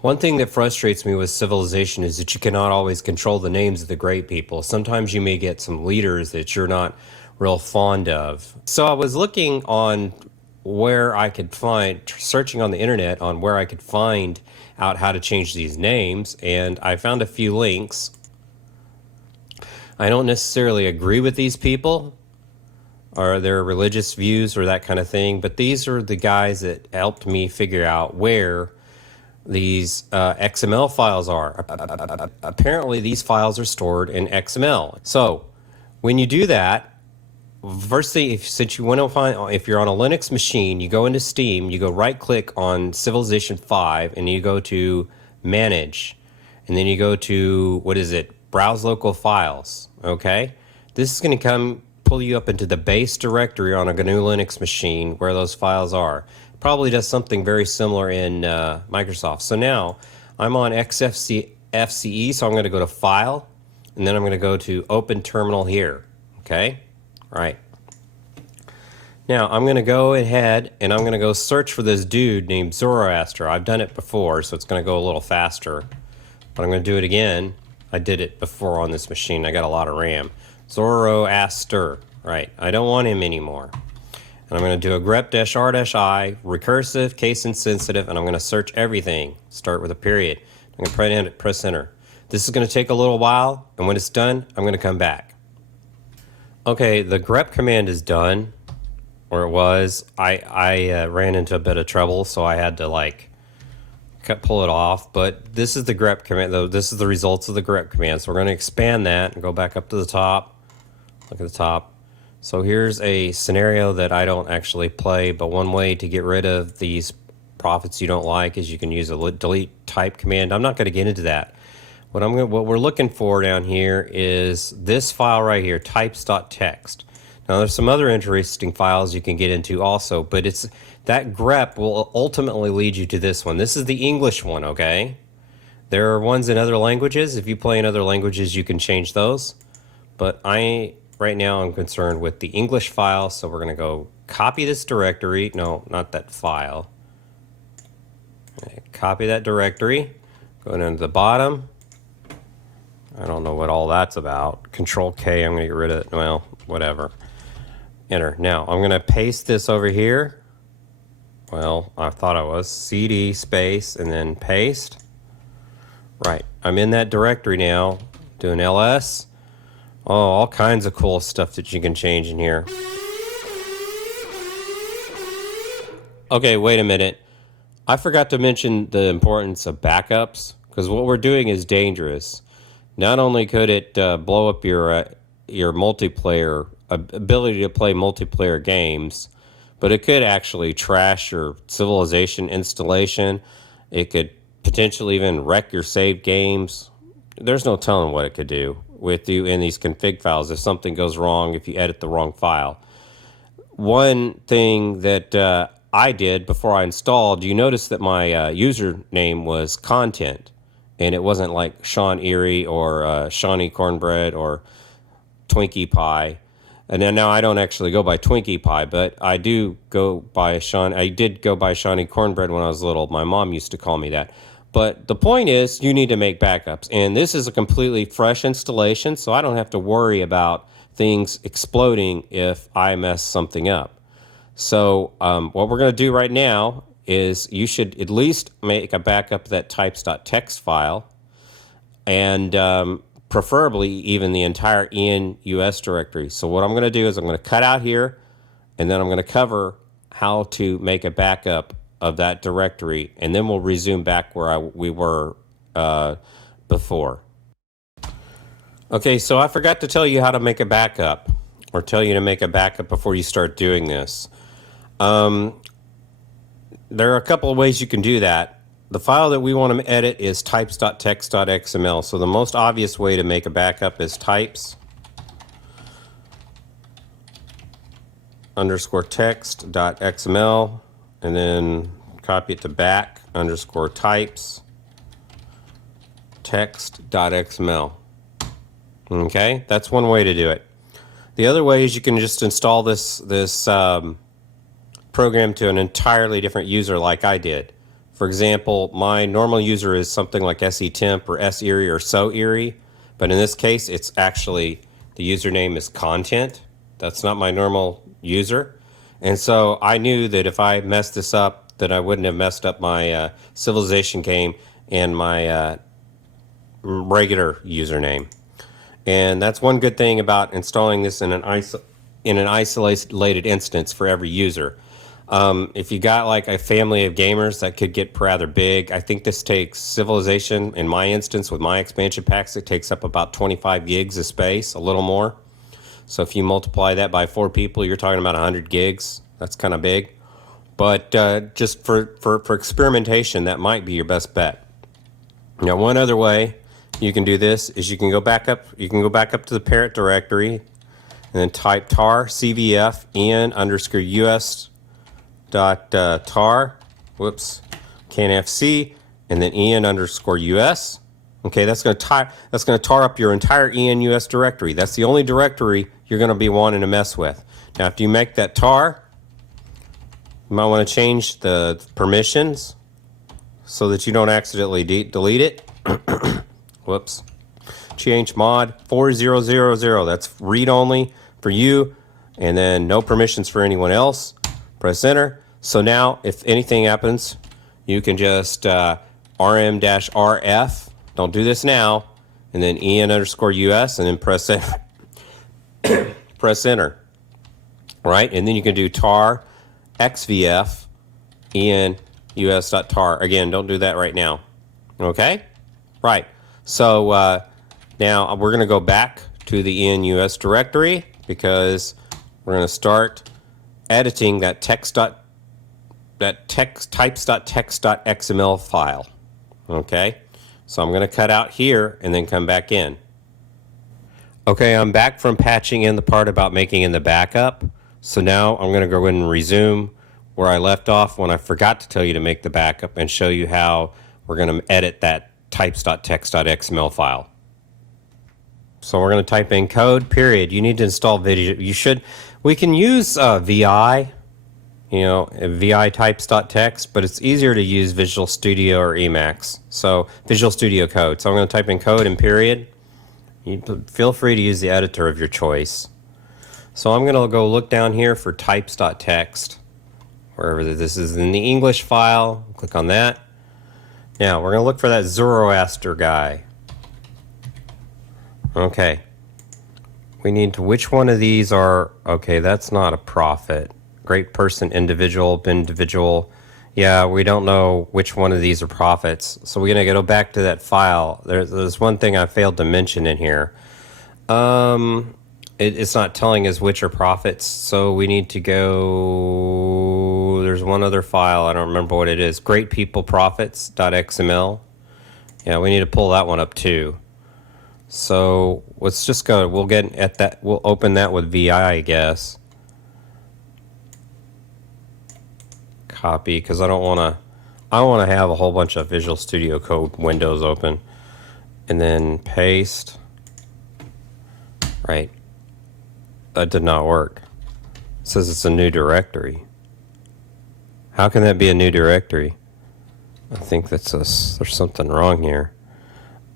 One thing that frustrates me with civilization is that you cannot always control the names of the great people. Sometimes you may get some leaders that you're not real fond of. So I was looking on where I could find, searching on the internet on where I could find out how to change these names, and I found a few links. I don't necessarily agree with these people or their religious views or that kind of thing, but these are the guys that helped me figure out where these XML files are. Apparently, these files are stored in XML. So, when you do that, first thing, since you want to find, if you're on a Linux machine, you go into Steam, you go right-click on Civilization 5, and you go to Manage, and then you go to Browse local files. Okay, this is going to pull you up into the base directory on a GNU Linux machine where those files are. Probably does something very similar in Microsoft. So now I'm on XFCE, so I'm going to go to File, and then I'm going to go to Open Terminal here. Okay, right. Now I'm going to go ahead and I'm going to go search for this dude named Zoroaster. I've done it before, so it's going to go a little faster, but I'm going to do it again. I did it before on this machine. I got a lot of RAM. Zoroaster, right. I don't want him anymore. And I'm going to do a grep-r-i, recursive, case insensitive, and I'm going to search everything. Start with a period. I'm going to press enter. This is going to take a little while, and when it's done, I'm going to come back. Okay, the grep command is done, or it was. I ran into a bit of trouble, so I had to pull it off. But this is the grep command, though. This is the results of the grep command. So we're going to expand that and go back up to the top. Look at the top. So here's a scenario that I don't actually play, but one way to get rid of these profits you don't like is you can use a delete type command. I'm not going to get into that. What we're looking for down here is this file right here, types.txt. Now there's some other interesting files you can get into also, but that grep will ultimately lead you to this one. This is the English one, okay? There are ones in other languages. If you play in other languages, you can change those. But right now I'm concerned with the English file, so we're going to go copy this directory. No, not that file. Copy that directory. Go down to the bottom. I don't know what all that's about. Control K, I'm going to get rid of it. Well, whatever. Enter. Now, I'm going to paste this over here. Well, I thought I was. CD space and then paste. Right. I'm in that directory now. Doing ls. Oh, all kinds of cool stuff that you can change in here. Okay, wait a minute. I forgot to mention the importance of backups, because what we're doing is dangerous. Not only could it blow up your multiplayer ability to play multiplayer games, but it could actually trash your Civilization installation. It could potentially even wreck your saved games. There's no telling what it could do with you in these config files if something goes wrong, if you edit the wrong file. One thing that I did before I installed, you notice that my username was content, and it wasn't like Sean Erie or Shawnee Cornbread or Twinkie Pie. And then now I don't actually go by Twinkie Pie, but I do go by I did go by Shawnee Cornbread when I was little. My mom used to call me that. But the point is, you need to make backups. And this is a completely fresh installation, so I don't have to worry about things exploding if I mess something up. So what we're going to do right now is you should at least make a backup of that types.txt file, and preferably even the entire EN-US directory. So what I'm going to do is I'm going to cut out here, and then I'm going to cover how to make a backup of that directory, and then we'll resume back where we were before. Okay, so I forgot to tell you how to make a backup, or tell you to make a backup before you start doing this. There are a couple of ways you can do that. The file that we want to edit is types.txt.xml, so the most obvious way to make a backup is types_text.xml, and then copy it to back_types text.xml. Okay, that's one way to do it. The other way is you can just install this program to an entirely different user like I did. For example, my normal user is something like SETemp or SErie or SoErie, but in this case, it's actually the username is content. That's not my normal user. And so I knew that if I messed this up, that I wouldn't have messed up my Civilization game and my regular username. And that's one good thing about installing this in an isolated instance for every user. If you got like a family of gamers, that could get rather big. I think this takes Civilization, in my instance, with my expansion packs, it takes up about 25 gigs of space, a little more. So if you multiply that by 4 people, you're talking about 100 gigs. That's kind of big. But just for experimentation, that might be your best bet. Now, one other way you can do this is you can go back up. You can go back up to the parent directory and then type tar cvf en_us tar. Whoops, canfc, and then en_us. Okay, that's going to tar up your entire enus directory. That's the only directory you're going to be wanting to mess with. Now, after you make that tar, you might want to change the permissions so that you don't accidentally delete it. Whoops. Change mod 4000. That's read only for you, and then no permissions for anyone else. Press enter. So now, if anything happens, you can just rm-rf. Don't do this now. And then en_us, and then press enter. Press enter. Right? And then you can do tar xvf en_us.tar. Again, don't do that right now. Okay? Right. So now we're going to go back to the enus directory because we're going to start editing that types.text.xml file. Okay? So I'm going to cut out here and then come back in. Okay, I'm back from patching in the part about making in the backup. So now I'm going to go in and resume where I left off when I forgot to tell you to make the backup and show you how we're going to edit that types.text.xml file. So we're going to type in code, period. You need to install video. We can use VI, VI types.txt, but it's easier to use Visual Studio or Emacs. So Visual Studio Code. So I'm going to type in code and period. Feel free to use the editor of your choice. So I'm going to go look down here for types.txt, wherever this is in the English file. Click on that. Now we're going to look for that Zoroaster guy. Okay. We need to, which one of these are, okay, that's not a prophet. Great person, individual. Yeah, we don't know which one of these are prophets. So we're going to go back to that file. There's one thing I failed to mention in here. It's not telling us which are prophets, so we need to go, there's one other file, I don't remember what it is, greatpeopleprophets.xml. Yeah, we need to pull that one up too. So let's just go, we'll get at that, we'll open that with VI, I guess. Copy, because I don't want to have a whole bunch of Visual Studio Code windows open. And then paste. Right. That did not work. It says it's a new directory. How can that be a new directory? I think there's something wrong here.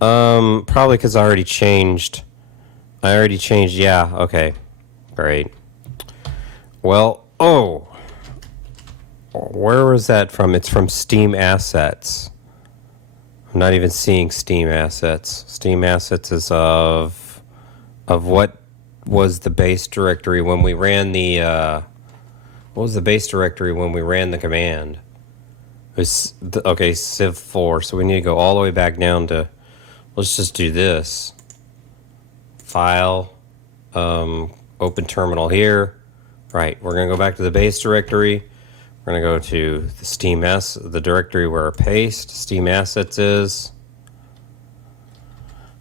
Probably because I already changed. Yeah, okay. Great. Well, where was that from? It's from Steam Assets. I'm not even seeing Steam Assets. Steam Assets is of what was the base directory when we ran the what was the base directory when we ran the command? It was okay, civ4. So we need to go all the way back down to, let's just do this. File, open terminal here. Right, we're going to go back to the base directory. We're going to go to the the directory where our paste, Steam Assets is.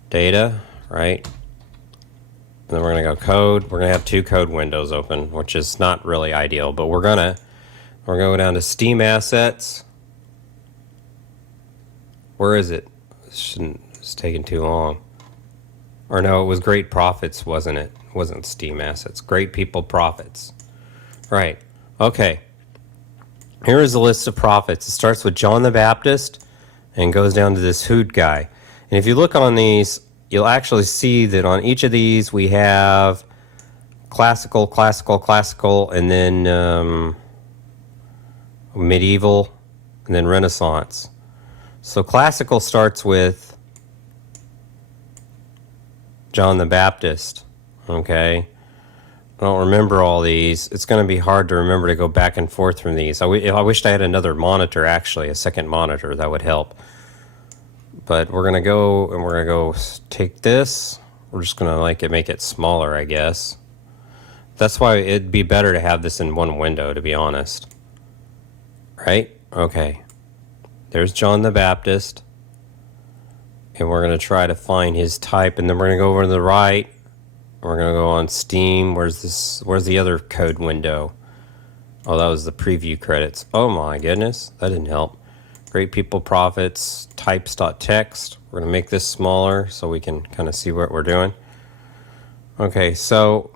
Data, right? And then we're going to go code. We're going to have 2 code windows open, which is not really ideal, but we're going to go down to Steam Assets. Where is it? It's taking too long. Or no, it was Great Profits, wasn't it? It wasn't Steam Assets. Great People Profits. Right. Okay. Here is a list of prophets. It starts with John the Baptist and goes down to this Hood guy. And if you look on these, you'll actually see that on each of these we have classical, classical, classical, and then medieval, and then Renaissance. So classical starts with John the Baptist, okay? I don't remember all these. It's going to be hard to remember to go back and forth from these. I wished I had another monitor, actually, a second monitor. That would help. But we're going to go, and we're going to go take this. We're just going to make it smaller, I guess. That's why it'd be better to have this in one window, to be honest. Right? Okay. There's John the Baptist. And we're going to try to find his type, and then we're going to go over to the right. We're going to go on Steam. Where's the other code window? Oh, that was the preview credits. Oh my goodness, that didn't help. Great People Prophets, types.txt. We're going to make this smaller so we can kind of see what we're doing. Okay, so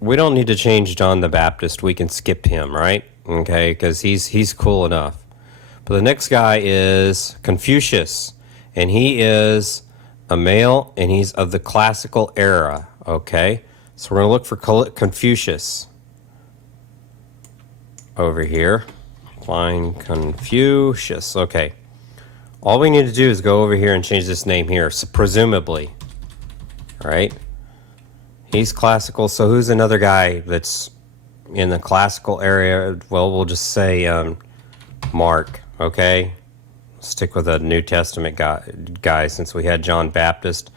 we don't need to change John the Baptist. We can skip him, right? Okay, because he's cool enough. But the next guy is Confucius, and he is a male, and he's of the classical era, okay? So we're going to look for Confucius over here. Find Confucius, okay. All we need to do is go over here and change this name here, so presumably, all right? He's classical, so who's another guy that's in the classical area? Well, we'll just say Mark, okay? Stick with a New Testament guy since we had John Baptist.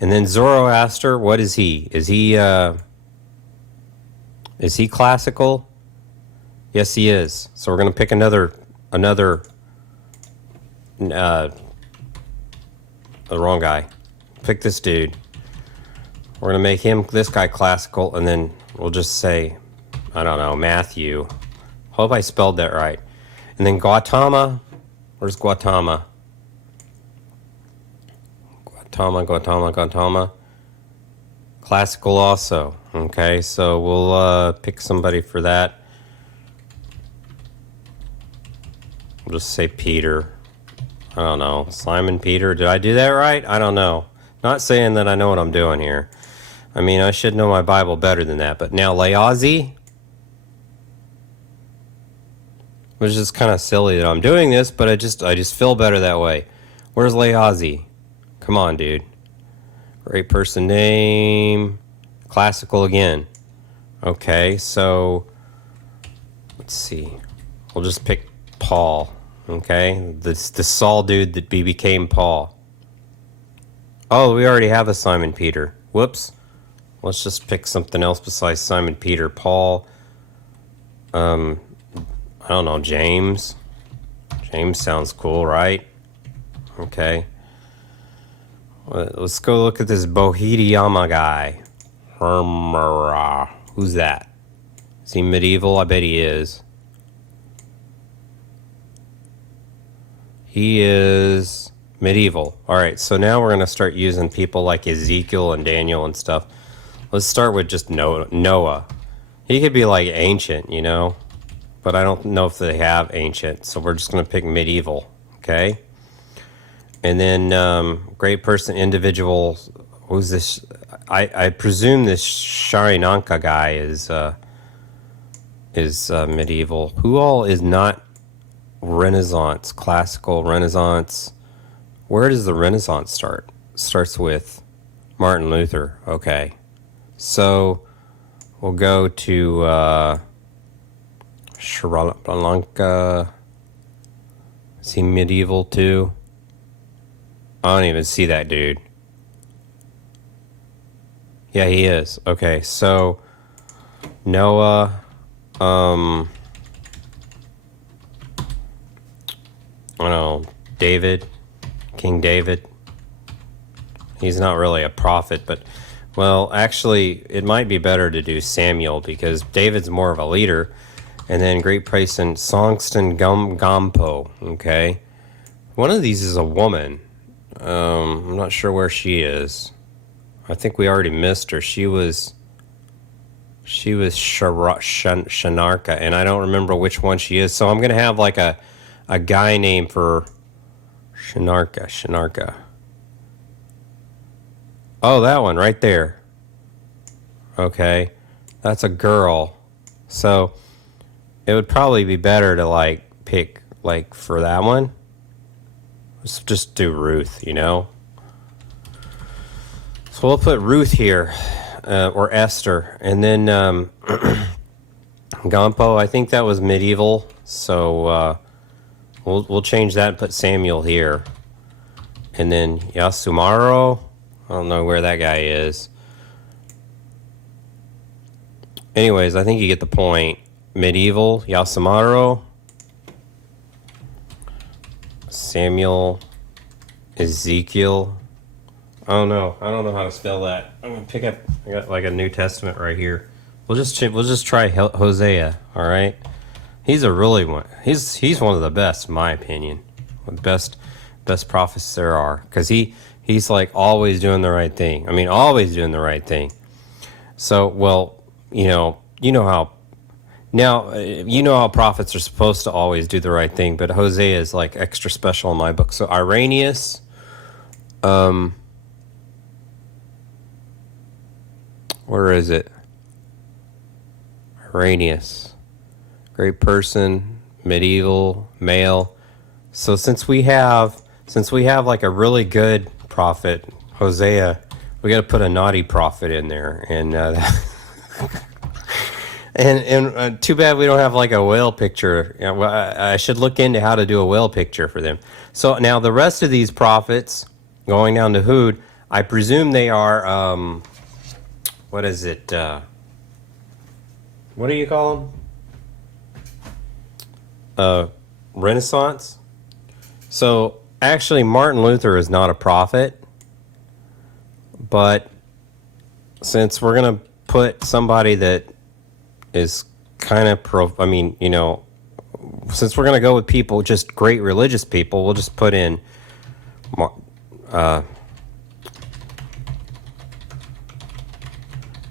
And then Zoroaster, what is he? Is he classical? Yes, he is. So we're going to pick another the wrong guy. Pick this dude. We're going to make this guy classical, and then we'll just say, I don't know, Matthew. Hope I spelled that right. And then Gautama. Where's Gautama? Gautama. Classical also. Okay, so we'll pick somebody for that. We'll just say Peter. I don't know. Simon Peter. Did I do that right? I don't know. Not saying that I know what I'm doing here. I mean, I should know my Bible better than that. But now Laozi, which is kind of silly that I'm doing this, but I just feel better that way. Where's Laozi? Come on, dude. Great person name. Classical again. Okay, so let's see. We'll just pick Paul. Okay, the Saul dude that became Paul. Oh, we already have a Simon Peter. Whoops. Let's just pick something else besides Simon Peter. Paul. I don't know, James. James sounds cool, right? Okay. Let's go look at this Bohidiyama guy. Who's that? Is he medieval? I bet he is. He is medieval. All right, so now we're going to start using people like Ezekiel and Daniel and stuff. Let's start with just Noah. He could be like ancient, you know, but I don't know if they have ancient, so we're just going to pick medieval, okay? And then great person, individual. Who's this? I presume this Sharinanka guy is medieval. Who all is not Renaissance, classical Renaissance? Where does the Renaissance start? Starts with Martin Luther. Okay, so we'll go to Sharinanka. Is he medieval too? I don't even see that dude. Yeah, he is. Okay, so Noah, I don't know, David, King David. He's not really a prophet, but, well, actually, it might be better to do Samuel because David's more of a leader. And then great person, Songsten Gampo, okay? One of these is a woman. I'm not sure where she is. I think we already missed her. She was She was Shanarka, and I don't remember which one she is. So I'm gonna have like a guy name for Shanarka. Oh, that one right there. Okay, that's a girl. So it would probably be better to like pick like for that one. Let's just do Ruth, you know. So we'll put Ruth here, or Esther, and then Gampo. I think that was medieval, so we'll change that and put Samuel here, and then Yasumaro. I don't know where that guy is. Anyways, I think you get the point. Medieval, Yasumaro, Samuel, Ezekiel. I don't know how to spell that. I'm gonna pick up. I got like a New Testament right here. We'll just try Hosea. All right. He's a really one. He's one of the best, in my opinion. The best prophets there are, because he's like always doing the right thing. I mean, always doing the right thing. So, well, you know how now you know how prophets are supposed to always do the right thing, but Hosea is like extra special in my book. So Irenaeus, where is it? Irenaeus, great person, medieval, male. So since we have like a really good prophet, Hosea, we got to put a naughty prophet in there, and and too bad we don't have like a whale picture. You know, I should look into how to do a whale picture for them. So now the rest of these prophets, going down to Hud, I presume they are what is it? What do you call them? Renaissance. So actually, Martin Luther is not a prophet, but since we're gonna put somebody that is kind of since we're gonna go with people, just great religious people, we'll just put in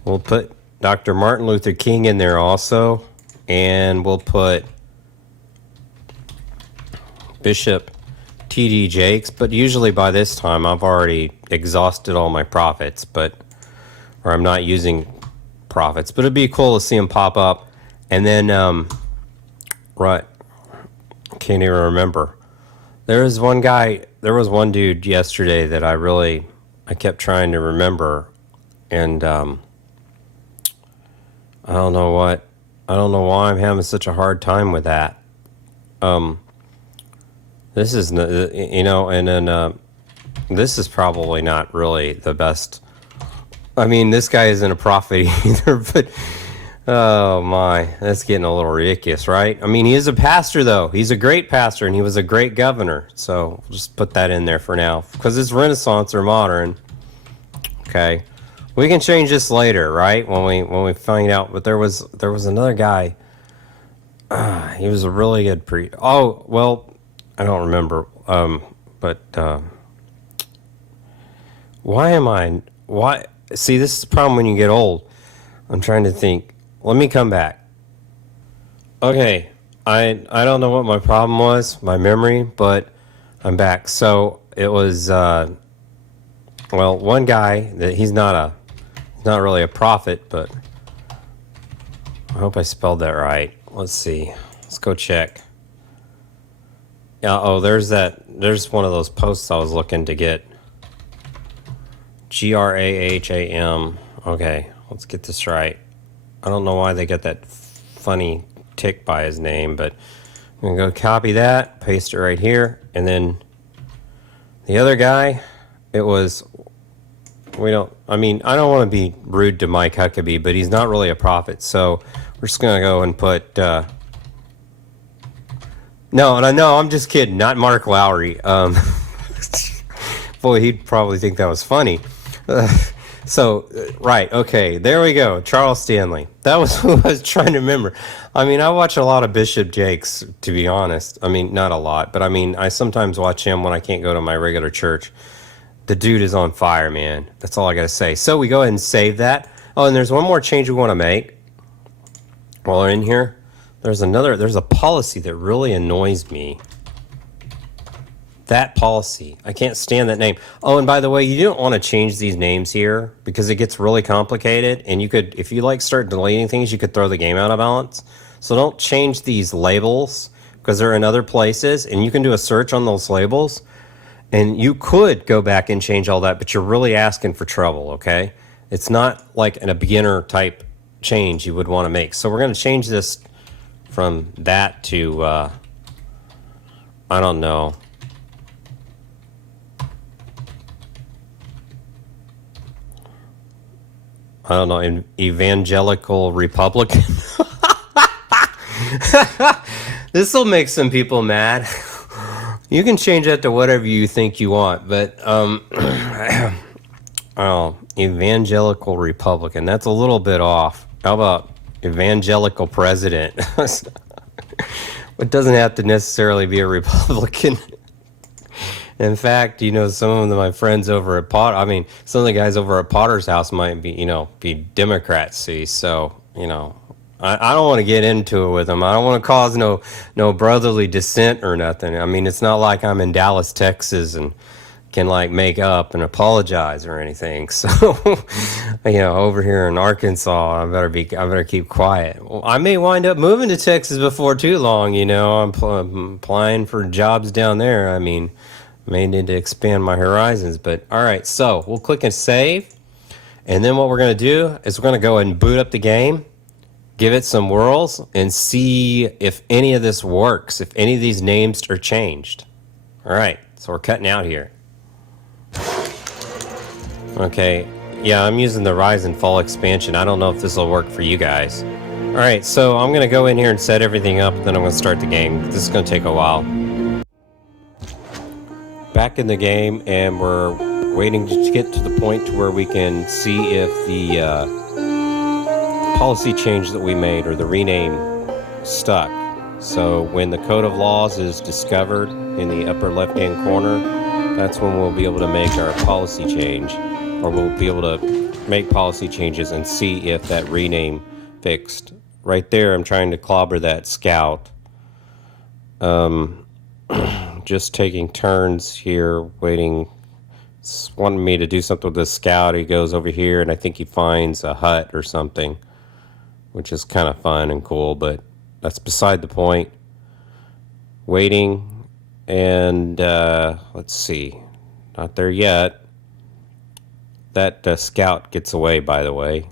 we'll put Dr. Martin Luther King in there also, and we'll put Bishop T.D. Jakes, but usually by this time I've already exhausted all my prophets, or I'm not using prophets, but it'd be cool to see them pop up. And then, right, can't even remember. There was one dude yesterday that I kept trying to remember, and I don't know why I'm having such a hard time with that. This is, and then this is probably not really the best. I mean, this guy isn't a prophet either, but oh my, that's getting a little ridiculous, right? I mean, he is a pastor, though. He's a great pastor, and he was a great governor. So we'll just put that in there for now, because it's Renaissance or modern. Okay, we can change this later, right? When we find out. But there was another guy. He was a really good priest. Oh well. I don't remember, but why? See, this is the problem when you get old. I'm trying to think. Let me come back. Okay, I don't know what my problem was, my memory, but I'm back. So it was, one guy that he's not really a prophet, but I hope I spelled that right. Let's see. Let's go check. Yeah, there's one of those posts I was looking to get. Graham. Okay, let's get this right. I don't know why they got that funny tick by his name, but I'm going to go copy that, paste it right here, and then the other guy, I don't want to be rude to Mike Huckabee, but he's not really a prophet, so we're just going to go and put... No, I'm just kidding. Not Mark Lowry. Boy, he'd probably think that was funny. Right, okay, there we go. Charles Stanley. That was who I was trying to remember. I mean, I watch a lot of Bishop Jakes, to be honest. I mean, not a lot, but I mean, I sometimes watch him when I can't go to my regular church. The dude is on fire, man. That's all I got to say. So we go ahead and save that. Oh, and there's one more change we want to make. While we're in here, there's a policy that really annoys me. That policy. I can't stand that name. Oh, and by the way, you don't want to change these names here because it gets really complicated. And you could, if you like start deleting things, you could throw the game out of balance. So don't change these labels because they're in other places and you can do a search on those labels. And you could go back and change all that, but you're really asking for trouble, okay? It's not like a beginner type change you would want to make. So we're going to change this from that to, I don't know. I don't know, evangelical Republican. This will make some people mad. You can change that to whatever you think you want, but oh, evangelical Republican. That's a little bit off. How about evangelical president? It doesn't have to necessarily be a Republican. In fact, some of my friends over at some of the guys over at Potter's house might be Democrats. See, so I don't want to get into it with them. I don't want to cause no brotherly dissent or nothing. I mean, it's not like I'm in Dallas, Texas, and can make up and apologize or anything. So, over here in Arkansas, I better keep quiet. Well, I may wind up moving to Texas before too long. I'm applying for jobs down there. I mean, may need to expand my horizons, but all right. So we'll click and save, and then what we're going to do is we're going to go ahead and boot up the game, give it some whirls, and see if any of this works. If any of these names are changed. All right. So we're cutting out here. Okay, yeah, I'm using the Rise and Fall expansion. I don't know if this will work for you guys. All right, so I'm going to go in here and set everything up, then I'm going to start the game. This is going to take a while. Back in the game, and we're waiting to get to the point to where we can see if the policy change that we made, or the rename, stuck. So when the Code of Laws is discovered in the upper left-hand corner, that's when we'll be able to make our policy change. Or we'll be able to make policy changes and see if that rename fixed. Right there, I'm trying to clobber that scout. Just taking turns here, waiting. Wanting me to do something with this scout. He goes over here, and I think he finds a hut or something, which is kind of fun and cool, but that's beside the point. Waiting, and let's see. Not there yet. That scout gets away, by the way.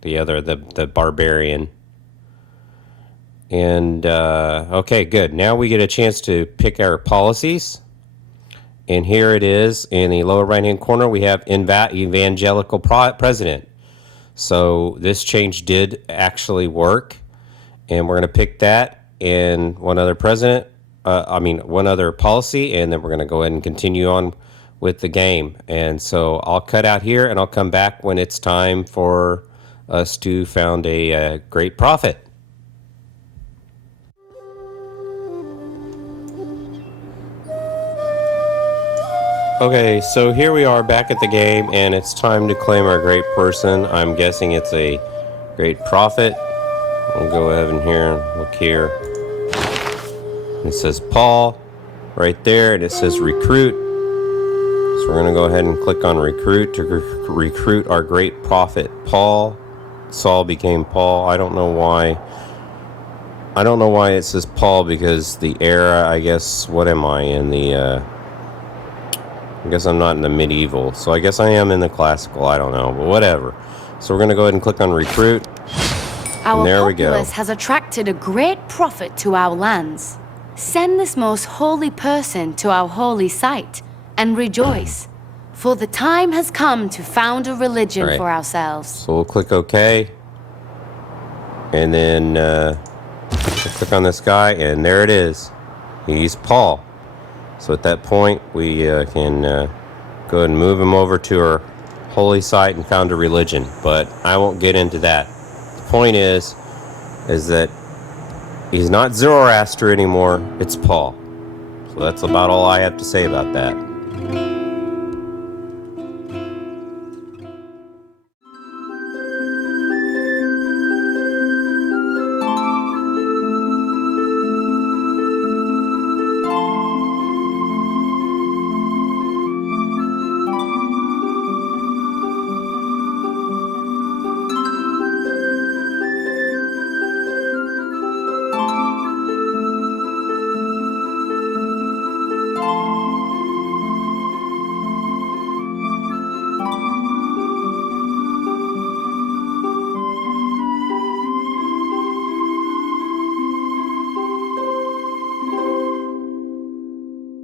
The barbarian. And, okay, good. Now we get a chance to pick our policies. And here it is. In the lower right-hand corner, we have evangelical president. So this change did actually work. And we're going to pick that and one other one other policy. And then we're going to go ahead and continue on with the game. And so I'll cut out here and I'll come back when it's time for us to found a great prophet. Okay, so here we are back at the game, and it's time to claim our great person. I'm guessing it's a great prophet. We'll go ahead and look here. It says Paul right there, and it says recruit. So we're going to go ahead and click on recruit to recruit our great prophet, Paul. Saul became Paul. I don't know why. It says Paul, because the era, I guess, what am I in the... I guess I'm not in the medieval, so I guess I am in the classical. I don't know, but whatever. So we're going to go ahead and click on recruit. Our populace has attracted a great prophet to our lands. Send this most holy person to our holy site and rejoice, for the time has come to found a religion for ourselves. So we'll click OK, and then we'll click on this guy, and there it is. He's Paul. So at that point, we can go ahead and move him over to our holy site and found a religion. But I won't get into that. The point is that he's not Zoroaster anymore. It's Paul. So that's about all I have to say about that.